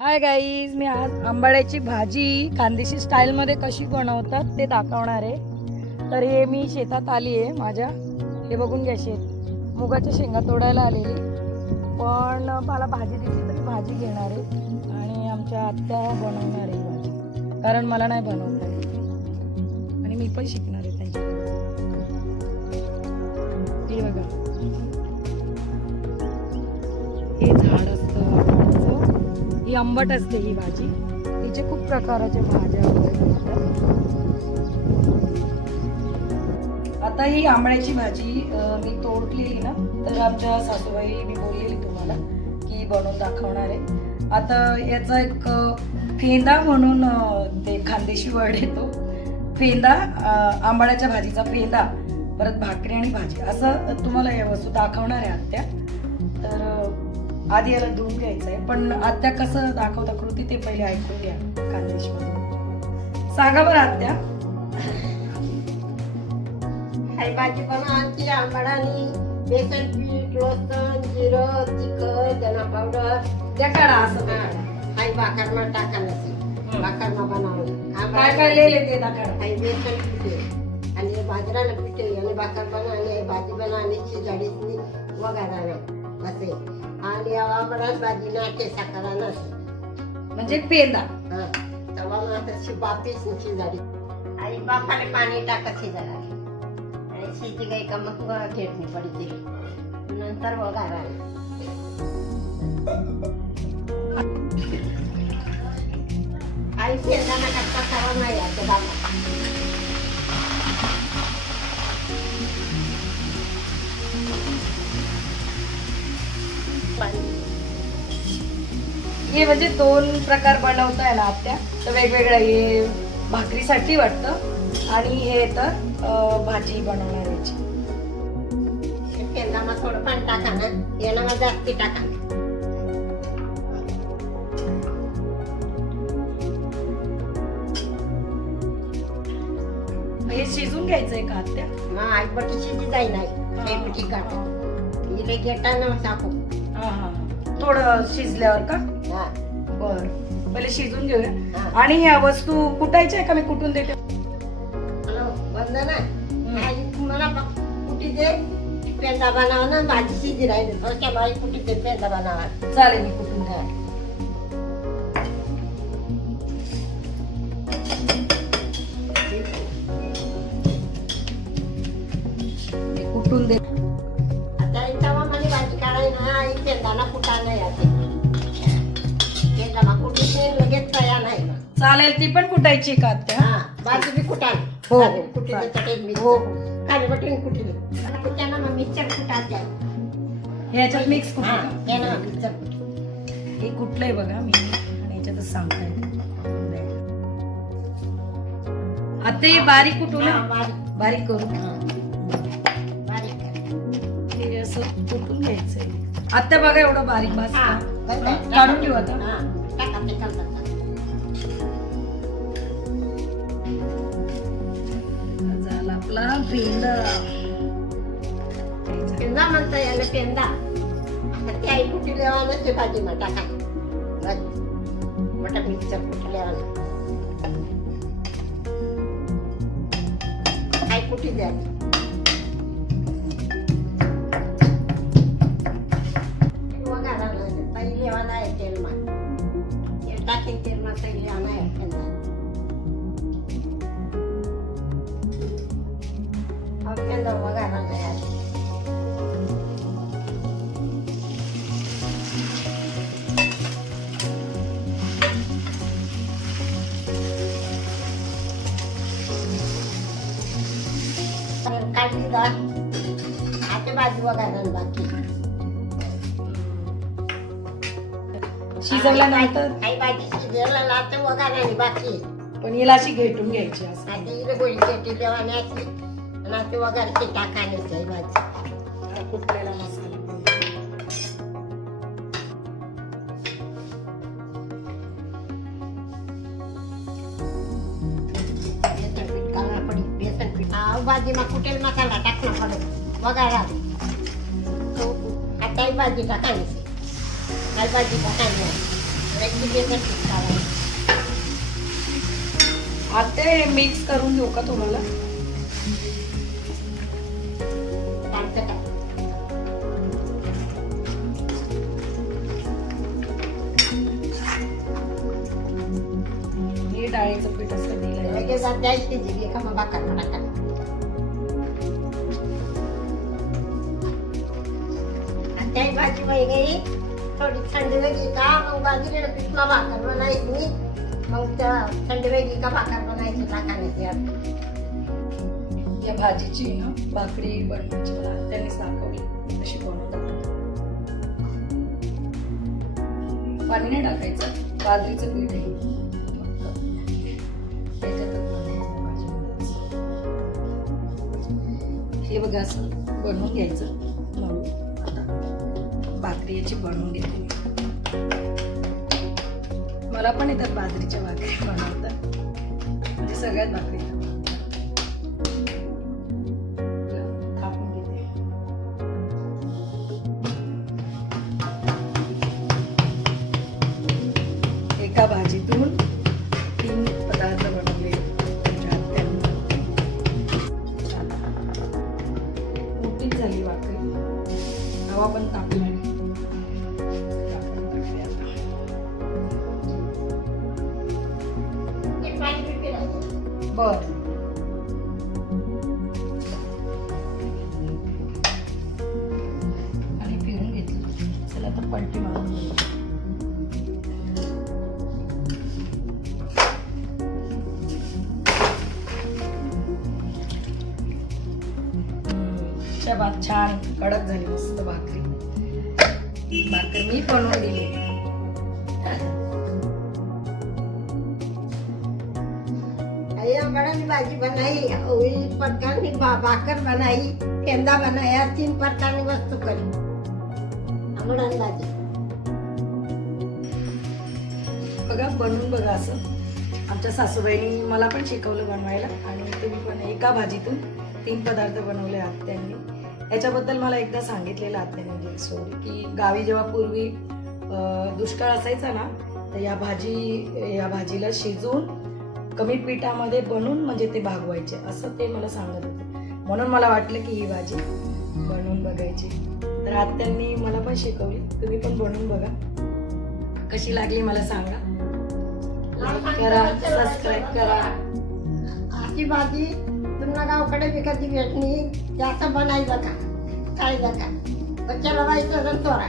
Hi guys, मी आज आंबाड्याची भाजी खानदेशी स्टाईलमध्ये कशी बनवतात ते दाखवणार आहे. तर हे मी शेतात आली आहे माझ्या. हे बघून घ्या, शेत मुगाच्या शेंगा तोडायला आलेली. पण मला भाजी दिसली तर मी भाजी घेणार आहे आणि आमच्या आत्या बनवणार आहे भाजी, कारण मला नाही बनवता येत आणि मी पण शिकणार आहे त्यांच्याकडे. हे बघा, हे झाड असतं आंब्याचं. ही आंबट असते ही भाजी. तिचे खूप प्रकारच्या भाज्या वगैरे असतात. आता ही आंबळ्याची भाजी मी तोडलेली ना, तर आमच्या सासूबाई मी बोललेली तुम्हाला की बनवून दाखवणार आहे. आता याचा एक फेंदा म्हणून ते खानदेशी वर्ड येतो. फेंदा, आंबाड्याच्या भाजीचा फेंदा, परत भाकरी आणि भाजी, असं तुम्हाला या वस्तू दाखवणार आहे आत्या. तर आधी याला धुवून घ्यायचं आहे, पण आत्या कसं दाखवता कृती ते पहिले ऐकून घ्या खानदेशमध्ये. सांगा बरं आत्या. हाय भाजी बनवायची आंबाडानी, बेसन पीठ, लसण, जिरं, तिखट, धना पावडर, त्या काढा असं. हाय भाकरमा टाकायला, भाकरमा बनवलं. काय काय लिहिले ते दाखवा. हाय बेसन पीठ आहे आणि बाजराला पीठ आहे आणि भाकर बनवणे, भाजी बनवण्याची जाडीची वगाराने असे. आणि आंबाडाच भाजी नाटे साखरा नसे म्हणजे पेंदा. तवा तशी बापीच शिजाडी आणि बापाने पाणी टाकत शिजायला आणि शिजी गाई का मग खेळणी पडते नंतर वगारा. आई शेंगाना कच्चा सारा नाही आता दाबा. हे म्हणजे दोन प्रकार बनवताय ना आत्या, तर वेगवेगळं. हे भाकरीसाठी वाटतं आणि हे तर भाजी बनवणार याची. शेंगामा थोडं पाणी टाका ना, याला मग जास्ती टाका. हे शिजून घ्यायचंय का आत्या? मग आई बटी शिजी जाई नाही पिठी काढ इले घेताना टाकू. थोडं शिजल्यावर का? बर, पहिले शिजून घेऊया. आणि ह्या वस्तू कुटायच्या आहे का? मी कुटून देते. वंदना आई तुम्हाला कुठी दे पेंदा बनावा ना, भाजी शिजी राहिली थोडक्या बाई कुठी दे पेंदा बनावा. चालेल, मी कुटून द्या. कुटून दे. आता तवा मध्ये भाजी काढाय ना, आई पेंदाला कुटा नाही आते पेंदाला कुठी लगेच तयार नाही. चालेल, ती पण कुटायची का आत्या? भाजी बी कुटा हो. कुठी मी हो. खाली बटून कुठली कुट्याना मग मिक्सर कुटायच्या ह्याच्यात मिक्स कुठे? त्यानं मिक्सर हे कुठलंय बघा मी, आणि याच्यातच सांगता येते. आता हे बारीक कुठून बारीक करू. बारीक हे असं कुठून घ्यायचंय आत्या. बघा एवढं बारीक बास काढून ठेवू आता. टाका ते करतात झाला आपला पेंदा. पेंदा म्हणता याला पेंदा. आता ती आई कुठी लेवानच ते भाजी मग टाका मोठा मिक्सर कुठी लेवाना आई कुठी द्या. ताई लेवाना आहे तेल मा तेल टाकीन तेल मा ताई लेवाना आहे पेंदा. पेंदा वगारा नाही काढली डाळ आता भाजी वगारा बाकी शिजवल्यानंतर आई भाजी शिजवला लाते वगारा बाकी. पण हिला अशी घेटून घ्यायची असं. आता इकडे गोळी शेटी लेवाण्याची आणि आता वगारची टाकायची आई भाजी. कुठलेला मसाला बेसन पीठ काढा पडी बेसन पीठ भाजी मा कुठेल मसाला टाकला पडो वगारा आता भाजी टाकायची. भाजी टाकायची रेसिपीचं पीठ काढायचं. आता हे मिक्स करून देऊ का तुम्हाला? चालतं का? हे डाळीचं पीठ असं दिलंय. लगेच आता द्यायची जिरी का मग भाकर टाका. आता ही भाजी वगैरे थोडी थंडी वेगळी का मग बाजरीला पीठ मग भाकर बनायची. मग त्या थंडी वेगळी का भाकर बनायची टाकायची. या भाजीची ना भाकरी बनवायची मला त्यांनीच दाखवली कशी बनवतात. पाणी नाही टाकायचं, बाजरीचं पीठ आहे त्याच्यातच बनवायचं भाजी. हे बघा असं बनवून घ्यायचं मळून. आता भाकरी याची बनवून घेते. मला पण येतात बाजरीच्या भाकरी बनवतात, म्हणजे सगळ्यात भाकरी थापून घेते. एका भाजीतून 3 पदार्थ बनवले माझ्या आत्याने. मोठीच झाली भाकरी, हवा पण तापली. बर आणि फिरून घेतलं. चला आता पलटी मारून घेऊ. भात छान कडक झाली, मस्त भाकरी. भाकर मी बनवून दिली. आंबड़ानी भाजी बनाई, प्रकार की भाकर बनाई, केंदा बनाया, 3 प्रकार की वस्तु करी आंबड़ानी भाजी. बघा बनवून बघा. असं आमच्या सासूबाईंनी मला पण शिकवलं बनवायला, आणि तुम्ही पण एका भाजीतून 3 पदार्थ बनवले आत्यांनी. याच्याबद्दल मला एकदा सांगितलेलं आत्याने, म्हणजे स्टोरी, की गावी जेव्हा पूर्वी दुष्काळ असायचा ना, तर या भाजीला शिजवून कमी पिठामध्ये बनवून म्हणजे ते भागवायचे, असं ते मला सांगत होते. म्हणून मला वाटलं की ही भाजी बनवून बघायची. तर आत्यांनी मला पण शिकवली. तुम्ही पण बनवून बघा, कशी लागली मला सांगा. लाईक करा, सबस्क्राईब करा. अशी भाजी तुम्हाला गावकडे विकत भेटणी, ते असं बनायचं का, काय का बच्चाला व्हायचं चोरा.